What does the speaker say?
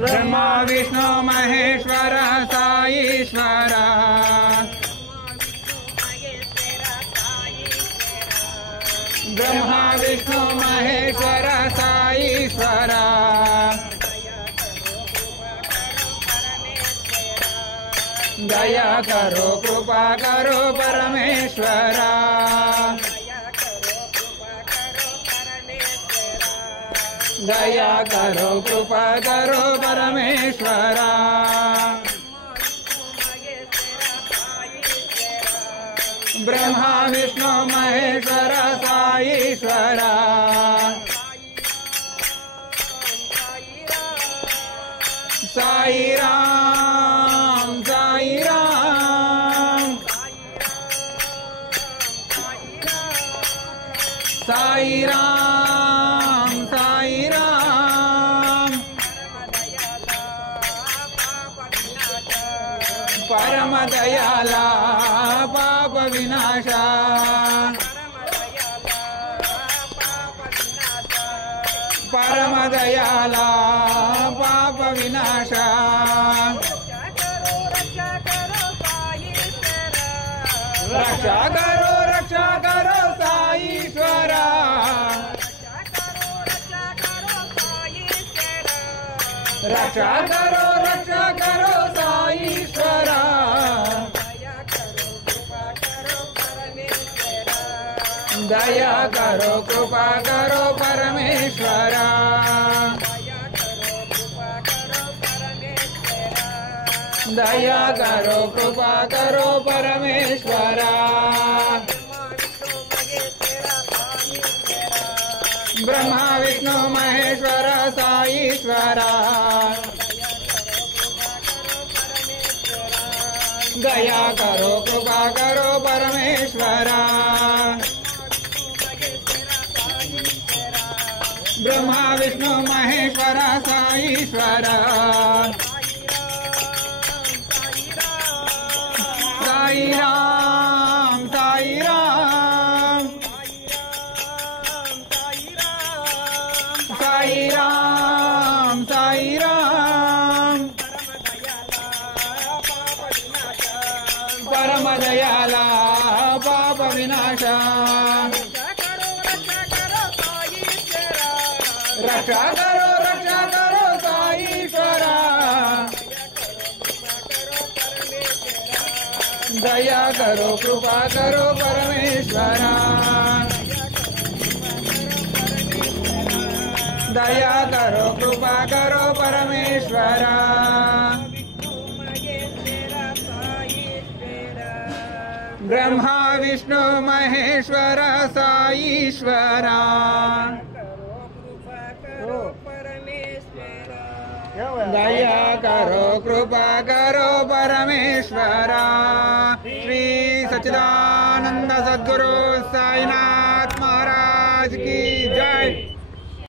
ब्रह्मा विष्णु महेश्वर साईश्वर ब्रह्मा विष्णु महेश्वर साईश्वर दया करो कृपा करो परमेश्वरा दया करो कृपा करो परमेश्वरा ब्रह्मा विष्णु महेश्वर साईश्वरा साई राम साई राम साई राम साई राम परम दयाला पाप विनाशा परम दयाला पाप विनाशा रक्षा करो साईश्वरा रक्षा करो साईश्वरा दया करो कृपा करो परमेश्वरा दया करो कृपा करो परमेश्वरा ब्रह्मा विष्णु महेश्वर साईश्वरा दया करो कृपा करो परमेश्वरा ब्रह्मा विष्णु महेश्वर साईश्वरा साई राम साई राम साई राम साई राम परम दयाला पाप विनाशा रक्षा करो साईश्वरा दया करो कृपा करो परमेश्वरा दया करो कृपा करो परमेश्वरा ब्रह्मा विष्णु महेश्वर साईश्वरा दया करो कृपा करो परमेश्वरा श्री सच्चिदानंद सद्गुरु साईनाथ महाराज की जय।